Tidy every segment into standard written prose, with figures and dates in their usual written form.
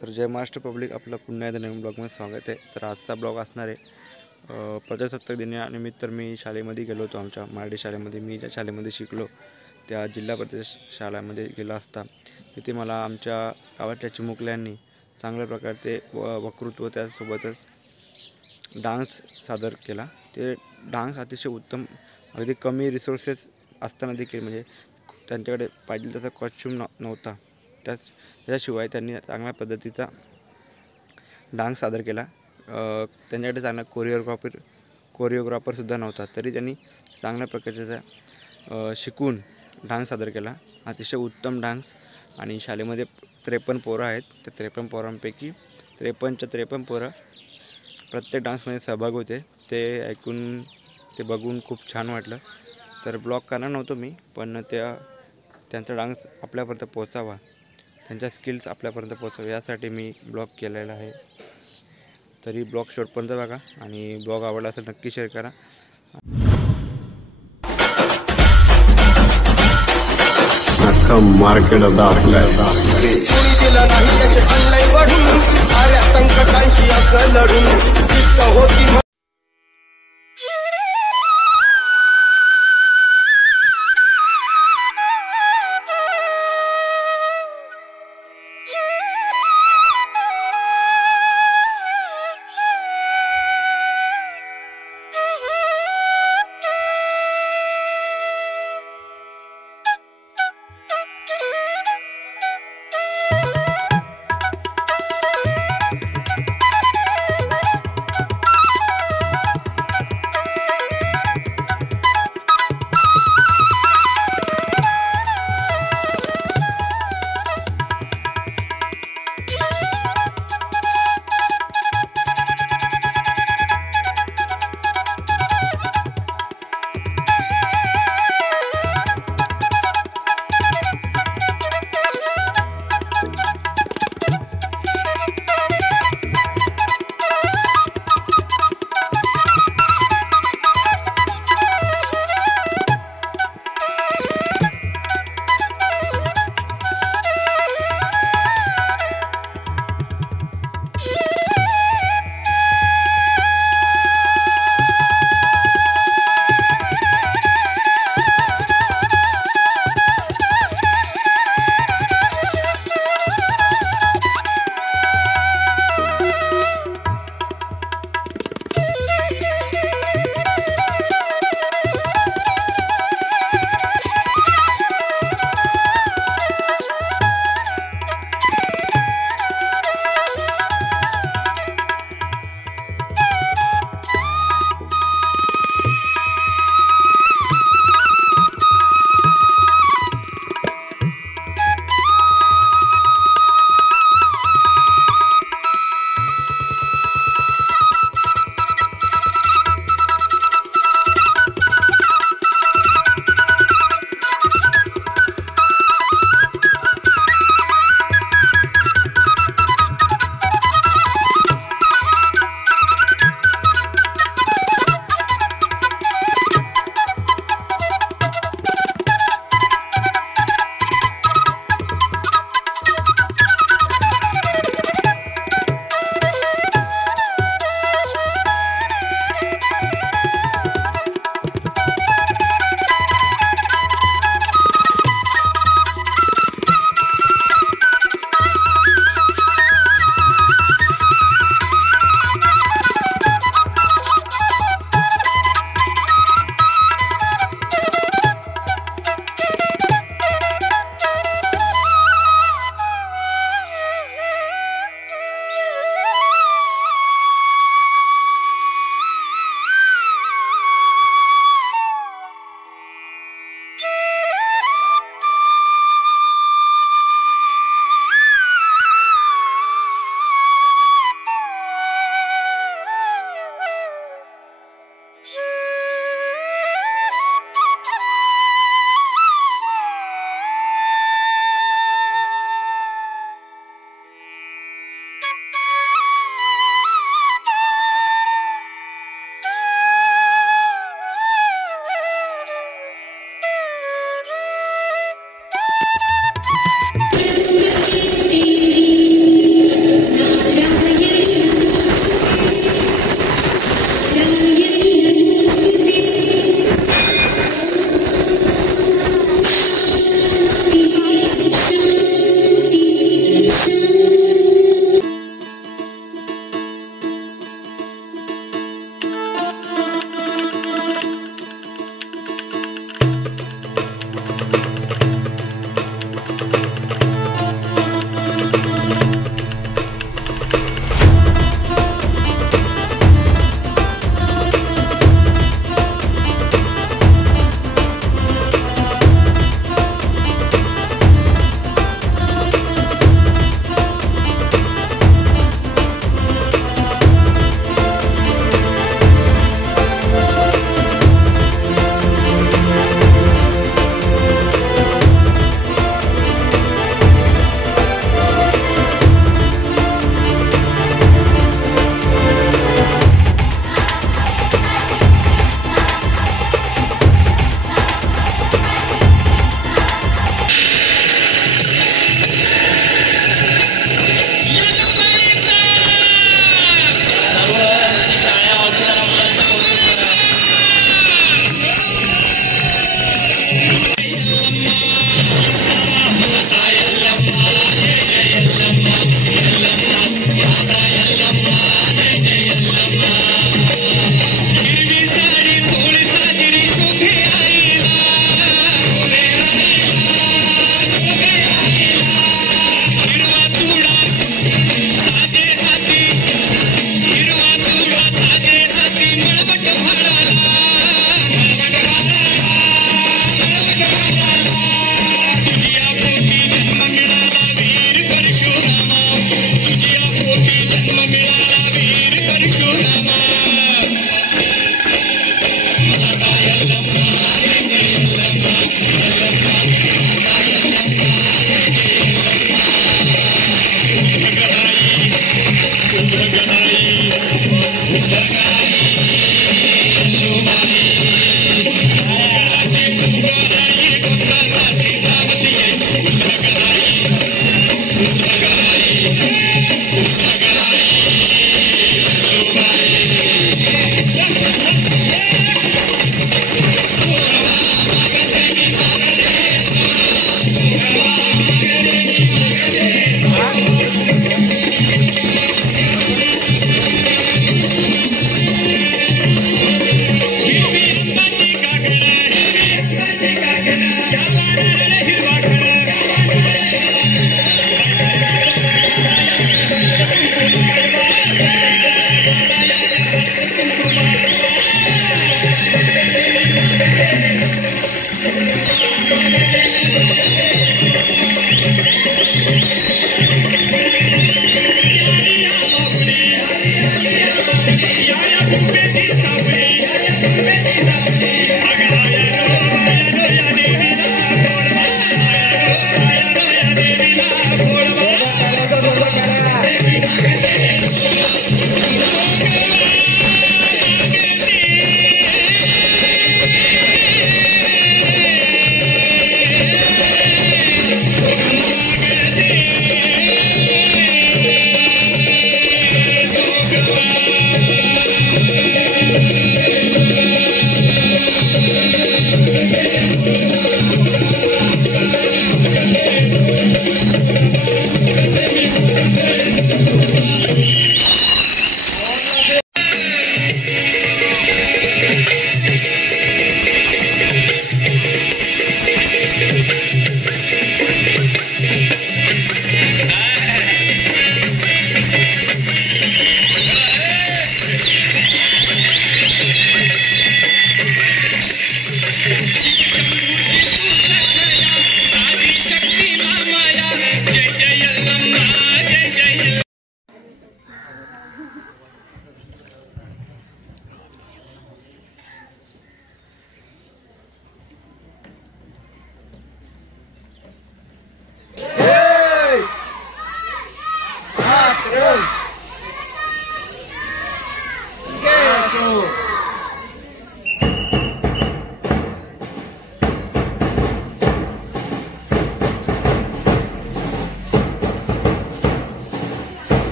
तर जय महाराष्ट्र पब्लिक, आपलं पुन्हा एकदा नवीन ब्लॉगमध्ये स्वागत आहे। तर आजचा ब्लॉग असणार आहे प्रजासत्ताक दिनानिमित्त। तर मी शाळेमध्ये गेलो होतो, आमच्या मराठी शाळेमध्ये। मी ज्या शाळेमध्ये शिकलो त्या जिल्हा परिषद शाळेमध्ये गेलो असता तिथे मला आमच्या गावातल्या चिमुकल्यांनी चांगल्या प्रकारे वक्तृत्व त्यासोबतच डान्स सादर केला। ते डान्स अतिशय उत्तम, अगदी कमी रिसोर्सेस असताना देखील म्हणजे त्यांच्याकडे पाहिजे तसा कॉस्ट्यूम नव्हता, त्याशिवाय त्यांनी चांगल्या पद्धतीचा डान्स सादर केला। त्यांच्याकडे चांगला कोरिओग्राफरसुद्धा नव्हता, तरी त्यांनी चांगल्या प्रकारचा शिकून डान्स सादर केला। अतिशय उत्तम डान्स। आणि शाळेमध्ये 53 पोरं आहेत, त्या 53 पोरांपैकी 53च्या 53 पोरं प्रत्येक डान्समध्ये सहभाग होते। ते ऐकून ते बघून खूप छान वाटलं। तर ब्लॉग करणार नव्हतो मी, पण त्यांचा डान्स आपल्यापर्यंत पोहोचावा, त्यांच्या स्किल्स आपल्यापर्यंत पोहोचावे यासाठी मी ब्लॉग केलेला आहे। तरी ब्लॉग शेवटपर्यंत बघा आणि ब्लॉग आवडला असेल नक्की शेअर करा। मार्केट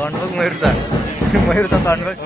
तोंड बघ मयूरचा, मयूरचा तोंड बघ.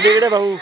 इकडे भाऊ.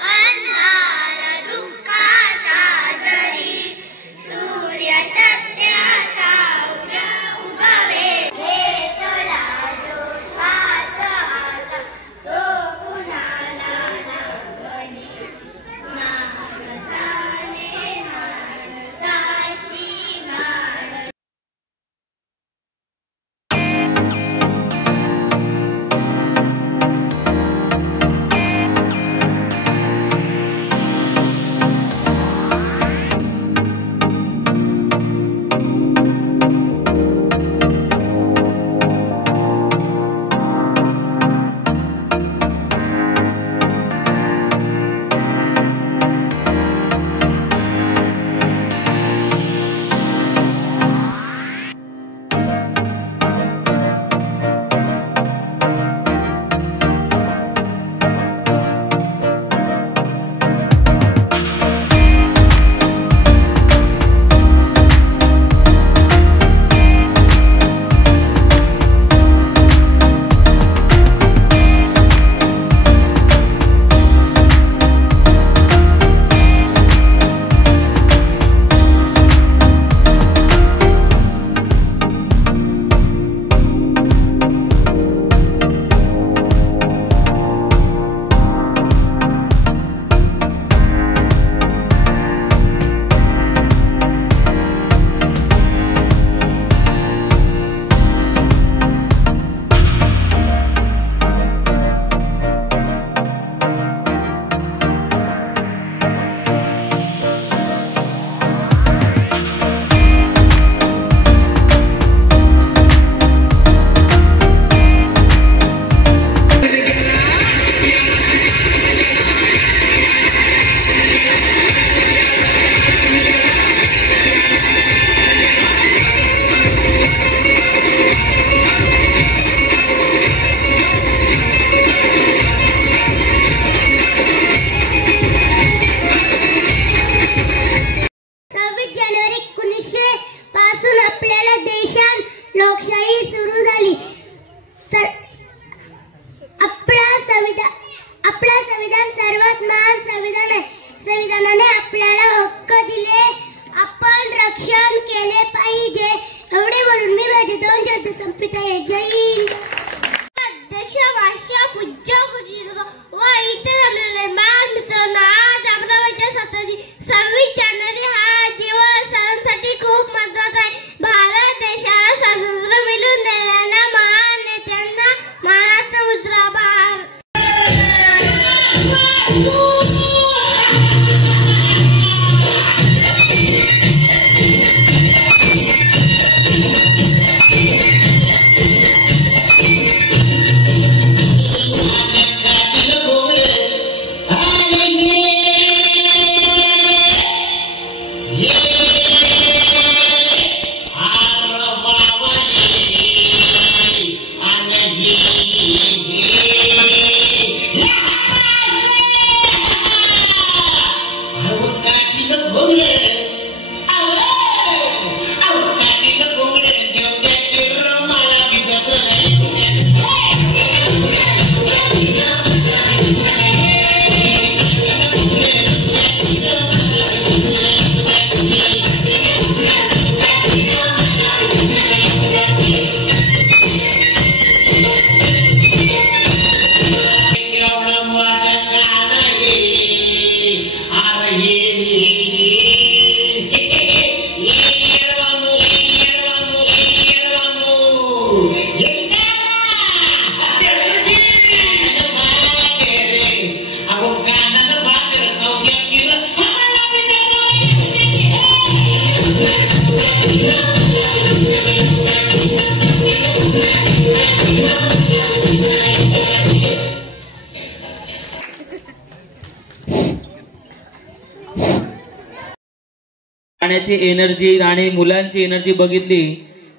गाण्याची एनर्जी आणि मुलांची एनर्जी बघितली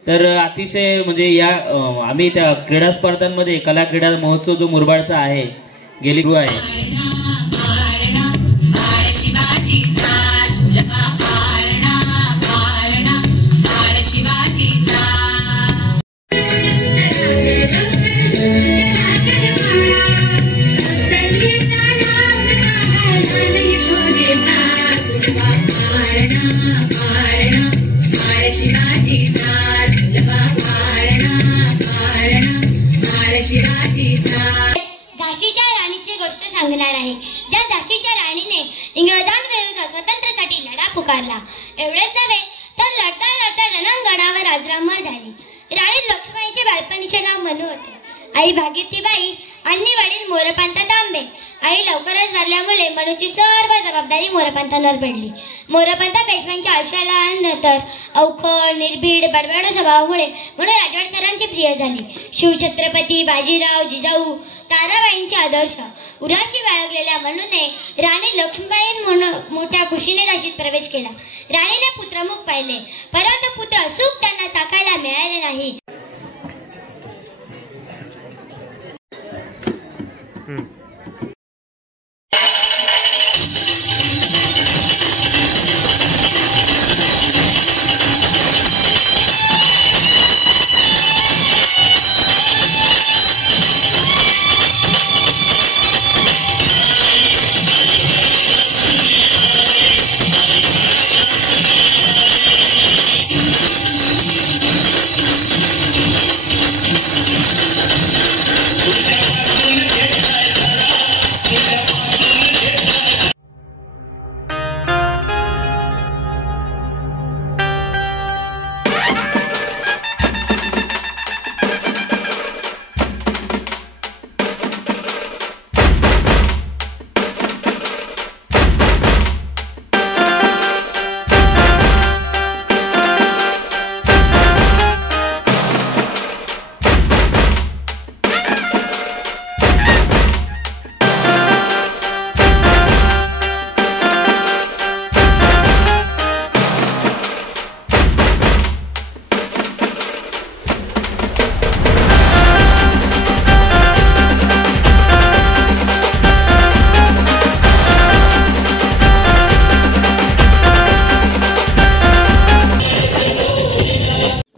तर अतिशय म्हणजे या आम्ही त्या क्रीडा स्पर्धांमध्ये कला क्रीडा महोत्सव जो मुरबाडचा आहे गेली सुरू आहे. झाशीच्या राणीची गोष्ट सांगणार आहे, ज्या झाशीच्या राणीने इंग्रजांविरुद्ध स्वातंत्र्यासाठी लढा पुकारला. एवढेच नव्हे तर लढता लढता रणांगणावर आजरामर झाली. राणी लक्ष्मीबाईंचे बालपणीचे नाव मनू होते. आई भागीरथीबाई आणि वडील मोरपंत तांबे. आई लवकरच वारल्यामुळे मनूची सर्व जबाबदारी मोरपंतांवर पडली. मोरपंत पेशव्यांच्या आयुष्यानंतर अवखळ, निर्भीड, बडबड स्वभावामुळे म्हणून राजवाड सरांची प्रिय झाली. शिवछत्रपती बाजीराव, जिजाऊ ताराबाईंचे आदर्श उराशी बाळगलेल्या मनूने राणी लक्ष्मीबाई मोठ्या खुशीने झाशीत प्रवेश केला. राणीने पुत्रमुख पाहिले, परंतु पुत्र सुख त्यांना चाखायला मिळाले नाही.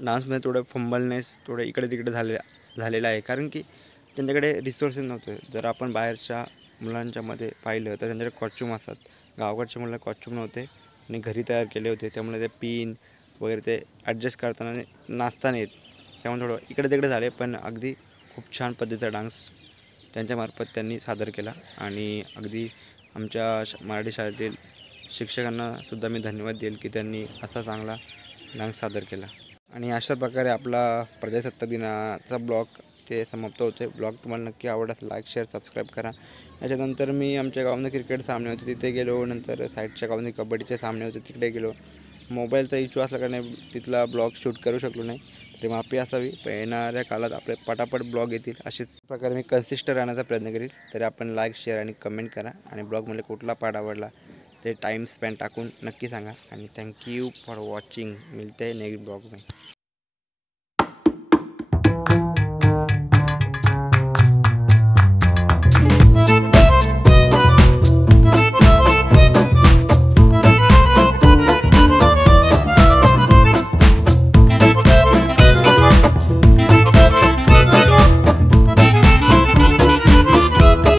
डान्समध्ये थोडं फंबलनेस थोडं इकडे तिकडे झालेलं आहे, कारण की त्यांच्याकडे रिसोर्सेस नव्हते. जर आपण बाहेरच्या मुलांच्या मध्ये पाहिलं तर त्यांच्याकडे कॉस्च्यूम असतात. गावाकडच्या मुलांना कॉस्च्यूम नव्हते आणि घरी तयार केले होते, त्यामुळे ते पिन वगैरे ते ॲडजस्ट करताना नाचताना येत, त्यामुळे थोडं इकडे तिकडे झाले. पण अगदी खूप छान पद्धतीचा डान्स त्यांच्यामार्फत त्यांनी सादर केला आणि अगदी आमच्या मराठी शाळेतील शिक्षकांनासुद्धा मी धन्यवाद देईल की त्यांनी असा चांगला डान्स सादर केला. आणि अशा प्रकारे आपला प्रजासत्ताक दिनाचा ब्लॉग ते समाप्त होते. ब्लॉग तुम्हाला नक्की आवडला, लाईक शेअर सबस्क्राईब करा. याच्यानंतर मी आमच्या गावामध्ये क्रिकेट सामने होते तिथे गेलो. नंतर साईडच्या गावामध्ये कबड्डीचे सामने होते तिकडे गेलो. मोबाईलचा इश्यू असला कारण तिथला ब्लॉग शूट करू शकलो नाही, तरी माफी असावी. पण येणाऱ्या काळात आपले पटापट ब्लॉग येतील अशाच प्रकारे मी कन्सिस्टंट राहण्याचा प्रयत्न करेल. तरी आपण लाईक, शेअर आणि कमेंट करा आणि ब्लॉगमध्ये कुठला पार्ट आवडला ते टाईम स्पॅन टाकून नक्की सांगा. आणि थँक्यू फॉर वॉचिंग. मिळते नेक्स्ट ब्लॉग में.